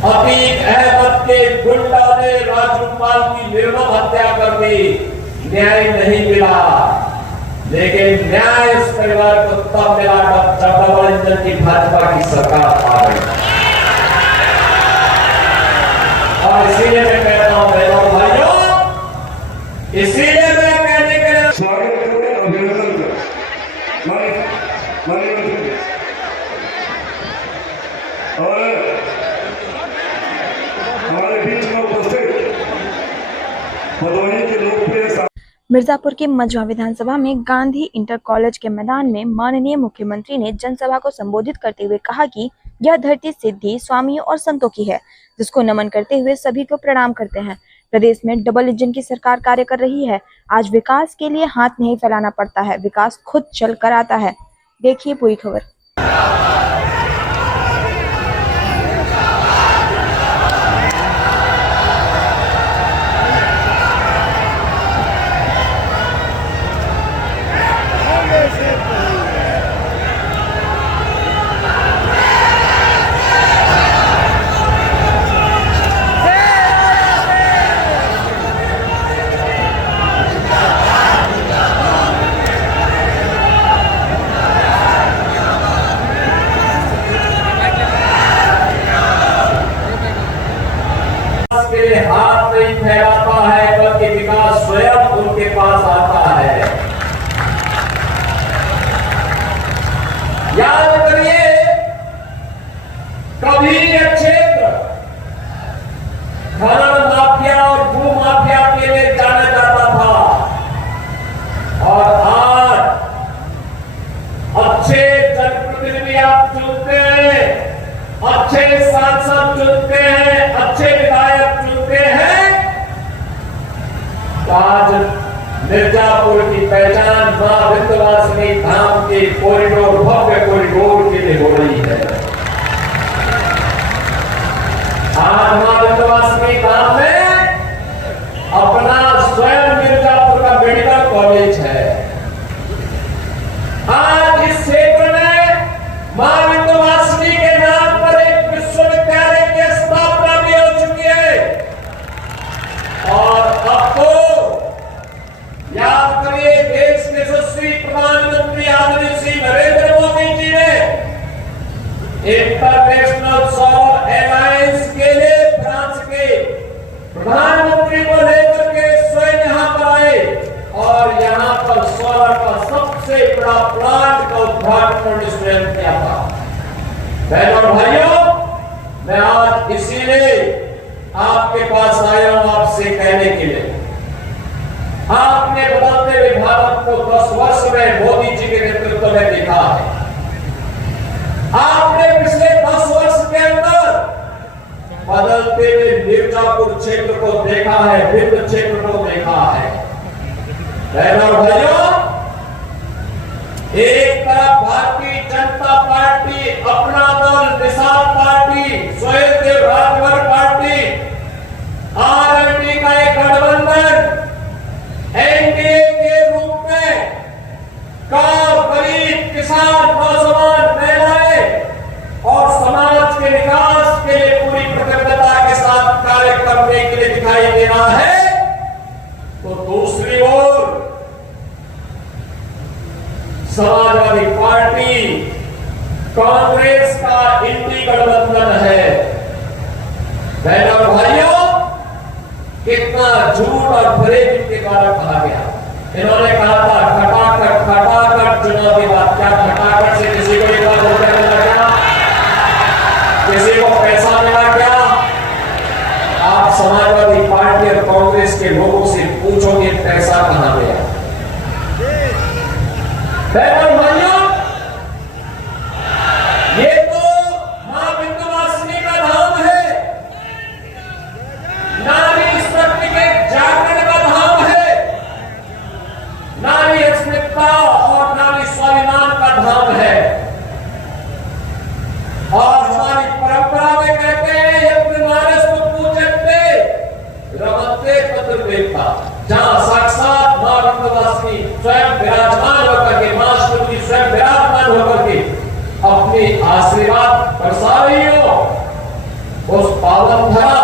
अतीक अहमद के गुंडा ने राजूपाल की निर्मम हत्या कर दी, न्याय नहीं मिला। लेकिन न्याय इस परिवार को तब मिला जब डबल इंजन की भाजपा की सरकार आ गई। और इसीलिए मैं कहता हूं बहनों भाइयों, इसीलिए मैं कहने के लिए स्वागत करें, अभिनंदन करें। और हमारे बीच में उपस्थित भदोही के लोकप्रिय मिर्जापुर के मझवा विधानसभा में गांधी इंटर कॉलेज के मैदान में माननीय मुख्यमंत्री ने जनसभा को संबोधित करते हुए कहा कि यह धरती सिद्धि स्वामियों और संतों की है, जिसको नमन करते हुए सभी को प्रणाम करते हैं। प्रदेश में डबल इंजन की सरकार कार्य कर रही है। आज विकास के लिए हाथ नहीं फैलाना पड़ता है, विकास खुद चल कर आता है। देखिए पूरी खबर। हाथ नहीं फैलाता है, बल्कि विकास स्वयं उनके पास आता है। याद करिए, कभी यह क्षेत्र खनन माफिया और भू माफिया के लिए जाना जाता था, और आज अच्छे जनप्रतिनिधि आप चुनते हैं, अच्छे सांसद चुनते हैं, अच्छे विधायक चुनते हैं। आज मिर्जापुर की पहचान मां विंध्यवासिनी धाम के कॉरिडोर, भव्य कॉरिडोर के लिए हो रही है। आज मां विंध्यवासिनी धाम में अपना स्वयं मिर्जापुर का मेडिकल कॉलेज है। आज इस क्षेत्र में मां विंध्यवासिनी के नाम पर एक विश्वविद्यालय की स्थापना भी हो चुकी है। और अब तो याद करिए, देश के यशस्वी प्रधानमंत्री आदरणीय श्री नरेंद्र मोदी जी ने इंटरनेशनल सौर अलायंस के लिए फ्रांस के प्रधानमंत्री को लेकर के स्वयं यहां पर आए और यहां पर सौर का सबसे बड़ा प्लांट का उद्घाटन उन्होंने स्वयं किया था। बहनों और भाइयों, मैं आज इसीलिए आपके पास आया हूं आपसे कहने के लिए, आपने बदलते हुए भारत को 10 वर्ष में मोदी जी के नेतृत्व में देखा है। आपने पिछले 10 वर्ष के अंदर बदलते हुए मिर्जापुर क्षेत्र को देखा है, विंध्य क्षेत्र को देखा है। बहनों और भाइयों, एक तरफ भारतीय जनता पार्टी, अपना दल, निषाद पार्टी, स्वयंसेवक राजभर पार्टी, आरएलडी का एक गठबंधन एनडीए के रूप में गरीब, किसान, नौजवान, महिलाएं और समाज के विकास के लिए पूरी प्रतिबद्धता के साथ कार्य करने के लिए दिखाई दे रहा है, तो दूसरी ओर समाजवादी पार्टी, कांग्रेस का इंडी गठबंधन है। बहनों और भाइयों, कितना झूठ और फरेब इनके द्वारा कहा गया। इन्होंने कहा था खटाखट चुनाव के बाद, क्या खटाखट से किसी को 1 लाख रुपया मिला क्या? किसी को पैसा मिला क्या? आप समाजवादी पार्टी और कांग्रेस के लोगों से पूछोगे पैसा कहां गया। बहनों भाइयों, ये तो मां विंध्यवासिनी का धाम है, नारी शक्ति के जागरण का धाम है, नारी अस्मिता और नारी स्वाभिमान का धाम है। और हमारी परंपरा में कहते हैं, यत्र नारीस्तु पूज्यते रमते तत्र देवता, जहां साक्षात मां विंध्यवासिनी स्वयं विराजमान होकर के, मां श्रुति स्वयं विराजमान होकर के अपने आशीर्वाद बरसा रही हो, उस पावन धरा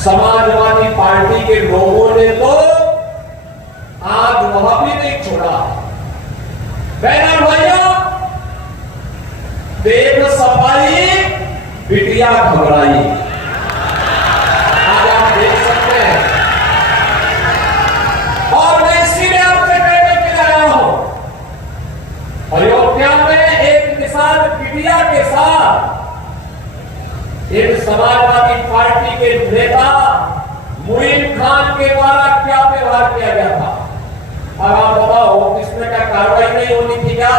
समाजवादी पार्टी के लोगों ने तो आज वह भी नहीं छोड़ा। बहना भाइयों, देख सफाई बिटिया घबराई, आज आप देख सकते हैं। और मैं इसीलिए आपसे कहने के लिए आया हूं, अयोध्या में एक किसान बिटिया के साथ इन समाजवादी पार्टी के नेता मुइन खान के द्वारा क्या व्यवहार किया गया था। अब आप बताओ, इसमें क्या कार्रवाई नहीं होनी थी? क्या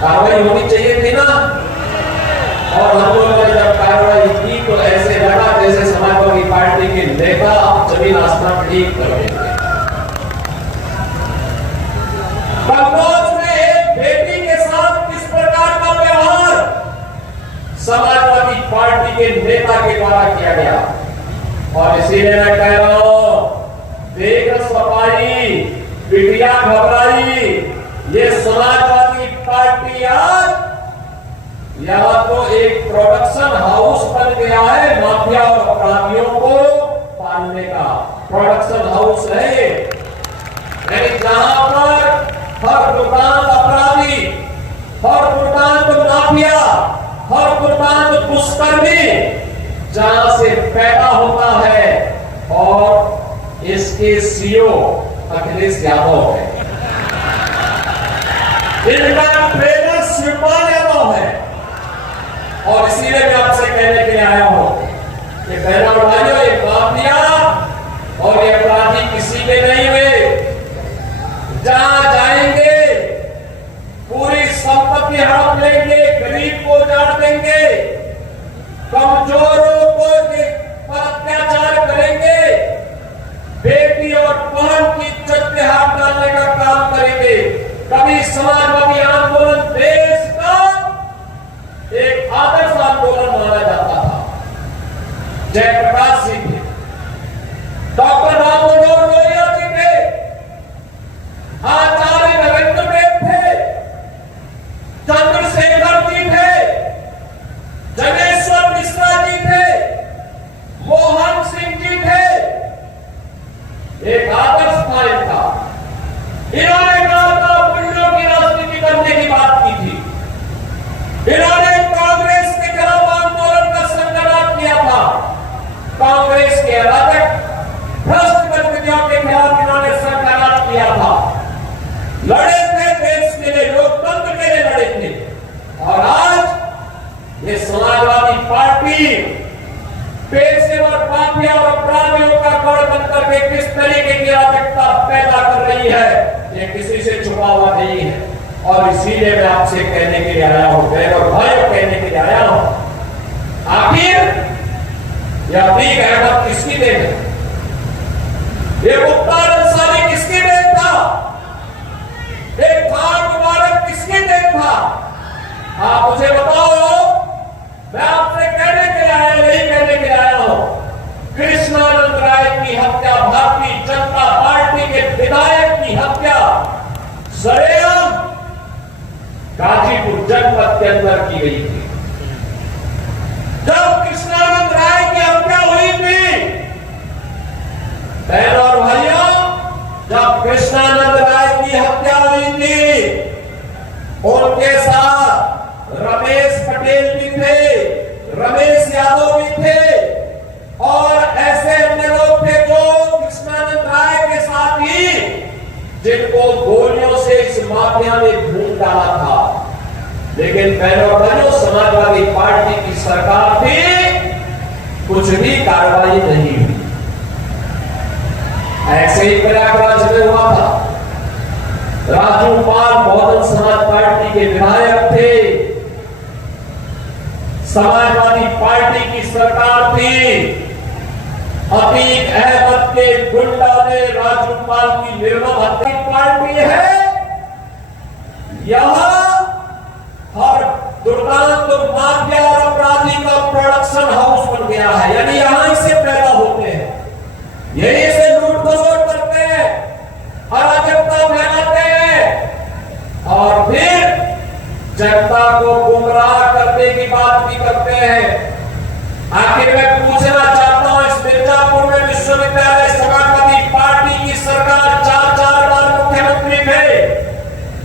कार्रवाई होनी चाहिए थी ना? और हम लोगों ने जब कार्रवाई की तो ऐसे लगा जैसे समाजवादी पार्टी के नेता जमीन आसमान ठीक कर देंगे। कन्नौज में एक बेटी के साथ किस प्रकार का व्यवहार समाजवादी पार्टी के नेता के द्वारा किया गया। और इसीलिए मैं कह रहा हूं, देख सफाई बिटिया घबराई, ये समाजवादी पार्टी आज यहां तो एक प्रोडक्शन हाउस बन गया है, माफिया और अपराधियों को पालने का प्रोडक्शन हाउस है। यानी जहां पर हर दुकान अपराधी, हर दुकान माफिया, हर दुकान दुष्कर्मी जहां से पैदा होता है। और इसके सीईओ अखिलेश यादव है, इनका ट्रेनर शिवपाल यादव है। और इसीलिए मैं आपसे कहने के लिए आया हूं कि बहनों और भाइयों, ये माफिया और ये अपराधी किसी के नहीं हुए। जहां जाएंगे पूरी संपत्ति हड़प लेंगे, गरीब को उजाड़ देंगे, कमजोरों को पर अत्याचार करेंगे, बेटी और बहन की इज्जत पे हाथ डालने का काम करेंगे। कभी समाजवादी आंदोलन देश का एक आदर्श आंदोलन माना जाता था। जयप्रकाश सिंह थे, डॉक्टर राम मनोहर लोहिया जी थे, आचार्य नरेंद्र देव थे, चंद्रशेखर जी थे, जगेश्वर मिश्रा जी थे, मोहन सिंह जी थे। एक आदर्श था इनका। इन्होंने कहा था पुण्यों की राजनीति करने की बात की थी। इन्होंने कांग्रेस के खिलाफ आंदोलन का संघर्ष किया था। कांग्रेस के अराजक भ्रष्ट गतिविधियों के खिलाफ इन्होंने संघर्ष किया था। लड़े थे देश के लिए, लोकतंत्र के लिए लड़े थे। और आज ये समाजवादी पार्टी पेशेवर माफिया और अपराधियों का गढ़ बनकर के किस तरीके की अराजकता पैदा कर रही है, ये किसी से छुपा हुआ नहीं है। और इसीलिए मैं आपसे कहने के लिए आया हूं, बहन और भाइयों, कहने के लिए आया हूं, आखिर यह अतीक अहमद किसकी देन है? ये मुख्तार अंसारी किसकी देन था? एक खान मुबारक किसकी देन था? आप मुझे बताओ। मैं आपसे कहने के लिए आया, यही कहने के लिए आया हूं, कृष्णानंद राय की हत्या, भारतीय जनता पार्टी के विधायक की हत्या सरेआम गाजीपुर जनपद के अंदर की गई थी। जब कृष्णानंद राय की हत्या हुई थी, बहनों और भाइयों, जब कृष्णानंद राय की हत्या हुई थी, उनके साथ रमेश पटेल भी थे, रमेश यादव भी थे और ऐसे अन्य लोग थे जो कृष्णानंद राय के साथ ही, जिनको गोलियों से इस माफिया ने भून डाला था। लेकिन बहनों और भाइयों, समाजवादी पार्टी की सरकार थी, कुछ भी कार्रवाई नहीं हुई। ऐसे ही प्रयागराज में हुआ था। राजूपाल बहुजन समाज पार्टी के विधायक थे, समाजवादी पार्टी की सरकार थी। अतीक अहमद के गुंडा ने राजूपाल की निर्मम हत्या। पार्टी है, यहां हर दुर्दांत माफिया और अपराधी का प्रोडक्शन हाउस बन गया है। यानी यहां से पैदा होते हैं, यहीं से लूट खसोट करते हैं, अराजकता फैलाते हैं और फिर जनता को गुमराह करने करने की बात भी करते हैं। आखिर मैं पूछना चाहता हूं, इस मिर्जापुर में विश्वविद्यालय समाजवादी पार्टी की सरकार 4 बार मुख्यमंत्री थे,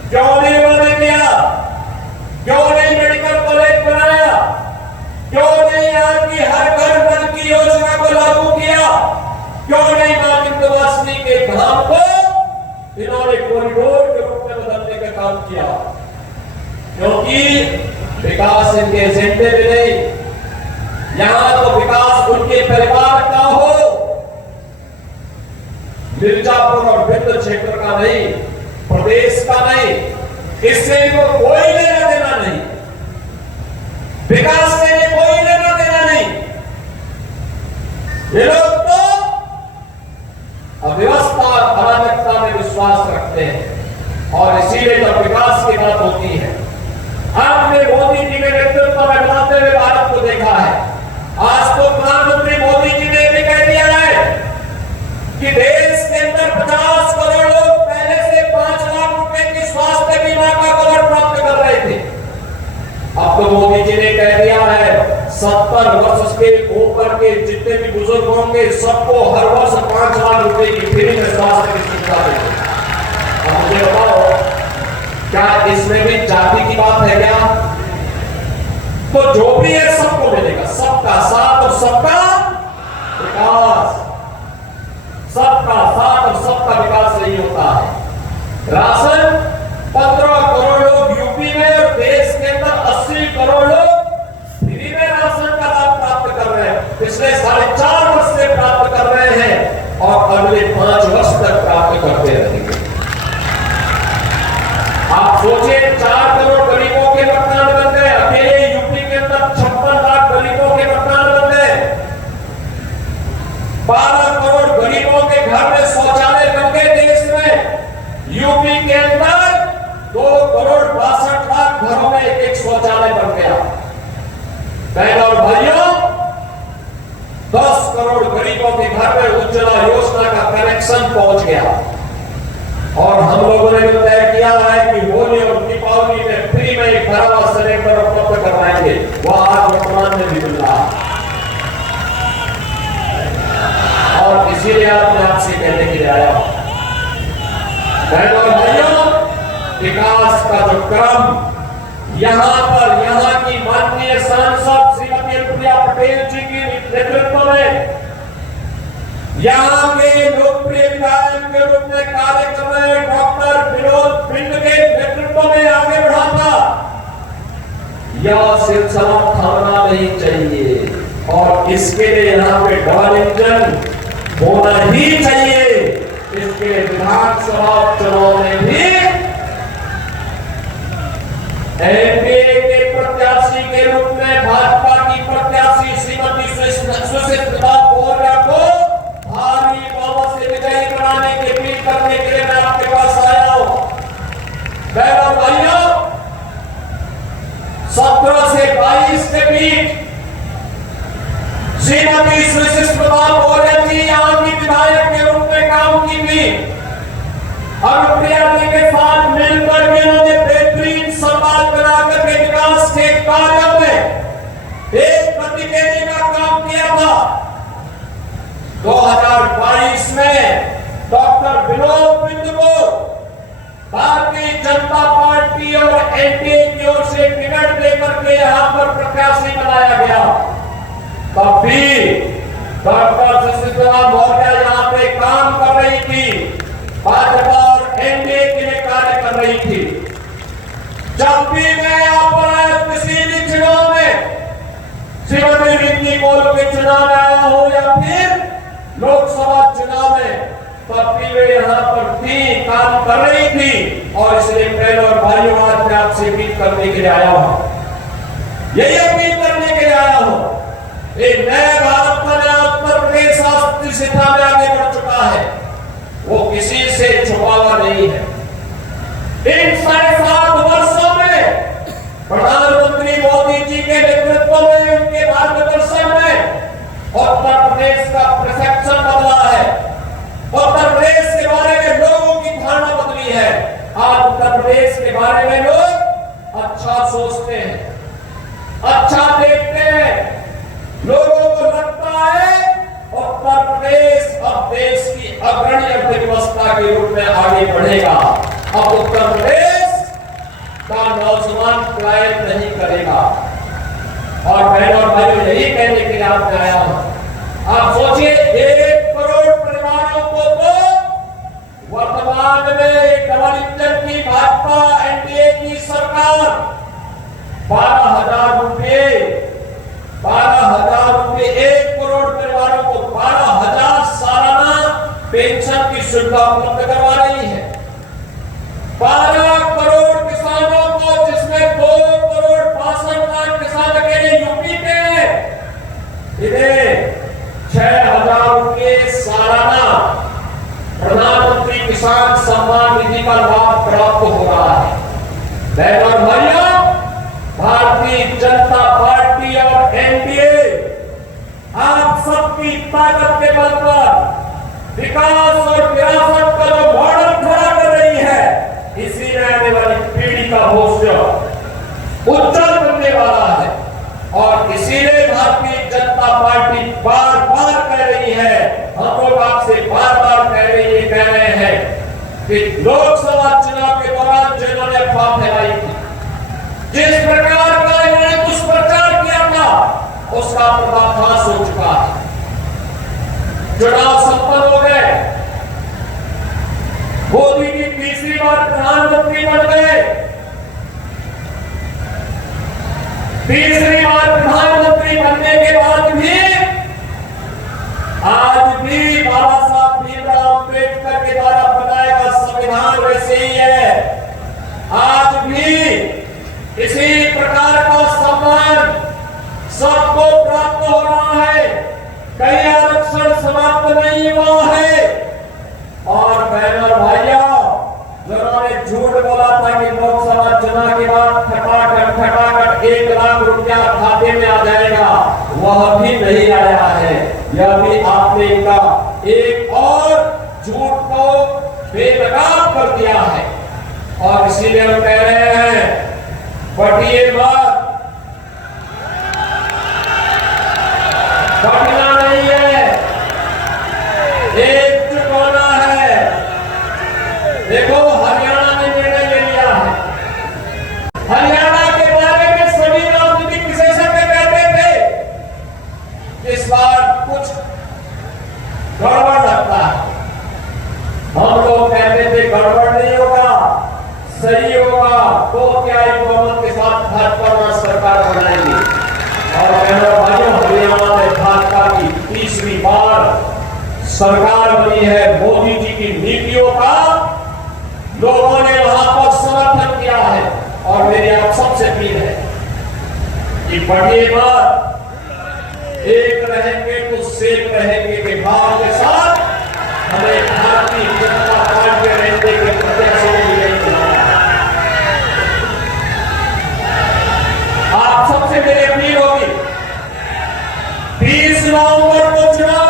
क्यों नहीं उन्होंने किया? क्यों नहीं मेडिकल कॉलेज बनाया? क्यों नहीं यहाँ की हर घर नल की योजना को लागू किया? क्यों नहीं मां विंध्यवासिनी के धाम को इन्होंने कॉरिडोर के रूप में बदलने का काम किया? क्योंकि विकास इनके एजेंडे में नहीं, यहां तो विकास उनके परिवार का हो, मिर्जापुर और विंध्य क्षेत्र का नहीं, प्रदेश का नहीं, इससे इनको कोई लेना देना नहीं, विकास से कोई लेना देना नहीं। ये लोग तो अव्यवस्था और अराजकता में विश्वास रखते हैं, और इसीलिए जब विकास की बात होती है, आपने मोदी जी के नेतृत्व में बढ़ाते हुए भारत को देखा है। आज तो प्रधानमंत्री मोदी जी ने भी कह दिया है कि देश के अंदर 50 करोड़ लोग पहले से 5 लाख रुपए की स्वास्थ्य बीमा का कवर प्राप्त कर रहे थे। अब तो मोदी जी ने कह दिया है 70 वर्ष के ऊपर के जितने भी बुजुर्ग होंगे सबको हर वर्ष 5 लाख रुपए की फ्री में स्वास्थ्य की सुविधा देंगे। अब मुझे बताओ, क्या इसमें भी जाति की बात है क्या? तो जो भी है सबको मिलेगा, सबका साथ और सबका विकास, सबका साथ और सबका विकास नहीं होता है। राशन 15 करोड़ लोग यूपी में और देश के अंदर 80 करोड़ लोग फ्री में राशन का लाभ प्राप्त कर रहे हैं। पिछले 4.5 वर्ष से प्राप्त कर रहे हैं और अगले 5 वर्ष तक प्राप्त करते रहेंगे। आप सोचिए, 4 करोड़ गरीबों के मकान बन गए, अकेले यूपी के अंदर 56 लाख गरीबों के मकान बन गए, 12 करोड़ गरीबों के घर में शौचालय बन गए। देश में यूपी के अंदर 2 करोड़ 62 लाख घरों में एक शौचालय बन गया। बहनों और भाइयों, 10 करोड़ गरीबों के घर में उज्ज्वला योजना का कनेक्शन पहुंच गया, और हम लोगों ने तो तय किया है कि होली और दीपावली में फ्री में एक भरा सिलेंडर उपलब्ध करवाएंगे। वह आज वर्तमान में भी मिल रहा है, और इसीलिए आज मैं आपसे कहने के लिए आया हूं, बहनों और भाइयों, विकास का जो क्रम यहां पर यहां की माननीय सांसद श्रीमती प्रिया पटेल जी की नेतृत्व में यहां के लोकप्रिय विधायक के रूप में कार्य कर रहे डॉक्टर विनोद बिंद के नेतृत्व में आगे बढ़ा था, यह सिलसिला थामना नहीं चाहिए, और इसके लिए यहाँ पे डबल इंजन होना ही चाहिए। इसके विधानसभा चुनाव में भी एनडीए के प्रत्याशी के रूप में भाजपा की प्रत्याशी श्रीमती सुशीला मौर्य को भारी बहुमत से विजयी बनाने की अपील करने के लिए मैं आपके पास आया हूं। बहनों भाइयों, 17 से 22 के बीच श्रीमती सुशीला मौर्य जी यहाँ की विधायक के रूप में काम की थी। अनुप्रिया जी के साथ मिलकर इन्होंने बेहतरीन समाज बनाकर के विकास के कार्य में एक गति देने का काम किया था। 2022 में डॉक्टर विनोद बिंद को भारतीय जनता पार्टी और एनडीए की ओर से टिकट देकर के यहाँ पर प्रत्याशी बनाया गया। तब भी डॉक्टर सुशीला मौर्य यहाँ पे काम कर रही थी, भाजपा और एनडीए के लिए कार्य कर रही थी। जब भी मैं यहाँ पर आया किसी भी चुनाव में, श्रीमती रिंकी कोल के चुनाव में आया हो या फिर लोकसभा चुनाव में, तब भी वे यहाँ पर थी, काम कर रही थी, और इसलिए बहनों और भाइयों आज मैं आपसे अपील करने के लिए आया हूँ, यही अपील करने के लिए आया हूँ। एक नए भारत का नया उत्तर प्रदेश राष्ट्रीय शिक्षा में आगे बढ़ चुका है, वो किसी से छुपा हुआ नहीं है। इन 7.5 वर्षों में प्रधानमंत्री मोदी जी के नेतृत्व में, उनके मार्गदर्शन में उत्तर प्रदेश का परसेप्शन बदला है। उत्तर प्रदेश के बारे में लोगों की धारणा बदली है। आज उत्तर प्रदेश के बारे में लोग अच्छा सोचते हैं, के रूप में आगे बढ़ेगा। अब उत्तर प्रदेश का नौजवान पलायन नहीं करेगा। और बहनों और भाइयों, यही कहने के लिए आपने आया हूं। आप सोचिए, 1 करोड़ परिवारों को तो वर्तमान में डबल इंजन की भाजपा एनडीए की सरकार 12,000 रुपये 1 करोड़ परिवारों को 12,000 सालाना पेंशन की सुविधा उपलब्ध करवा रही है। 12 करोड़ किसानों को, जिसमें 2 करोड़ 62 लाख किसान अकेले यूपी के हैं, इन्हें 6,000 रुपये सालाना प्रधानमंत्री किसान सम्मान निधि का लाभ प्राप्त हो रहा है। बहनों और भाइयों, भारतीय जनता पार्टी और एनडीए आप सबकी ताकत के बल पर विकास और विरासत का जो मॉडल खड़ा कर रही है, इसी में आने वाली पीढ़ी का भविष्य उज्जवल बनने वाला है। और इसीलिए भारतीय जनता पार्टी बार बार कह रही है, हम लोग आपसे बार बार कह रहे हैं कि लोकसभा चुनाव के दौरान जिन्होंने अफवाह फैलाई थी, जिस प्रकार का इन्होंने दुष्प्रचार किया था, उसका पर्दाफाश हो चुका है। चुनाव संपन्न हो गए, मोदी जी तीसरी बार प्रधानमंत्री बन गए। तीसरी बार प्रधानमंत्री बनने के बाद भी आज भी बाबा साहब भीमराव अम्बेडकर के द्वारा बनाया गया संविधान वैसे ही है। आज भी इसी प्रकार का सम्मान सबको प्राप्त हो रहा है। कई आरक्षण समाप्त नहीं हुआ है। और बहनों और भाइयों, जिन्होंने झूठ बोला था कि लोकसभा चुनाव के बाद खटाखट 1 लाख रुपया खाते में आ जाएगा, वह भी नहीं आया है। यह भी आपने इनका एक और झूठ को बेनकाब कर दिया है। और इसीलिए हम कह रहे हैं, बटिए मत, बटना नहीं है, एकजुट होना है। देखो, हरियाणा ने निर्णय ले लिया है। हरियाणा के बारे में सभी राजनीतिक विशेषज्ञ कहते थे इस बार कुछ गड़बड़ लगता है। हम लोग कहते थे गड़बड़ नहीं होगा, सही होगा, तो क्या बहुमत के साथ भाजपा सरकार बनाएगी। और भाइयों, हरियाणा में भाजपा की तीसरी बार सरकार बनी है। मोदी जी की नीतियों का लोगों ने वहां पर समर्थन किया है। और मेरी आप सबसे अपील है कि बढ़िए बात, एक रहेंगे तो सेफ रहेंगे के भाव के साथ हमें भारतीय जनता पार्टी रहने के प्रत्याशी को नहीं चुनाया। आप सबसे मेरी अपील होगी, 30 नवंबर को चुनाव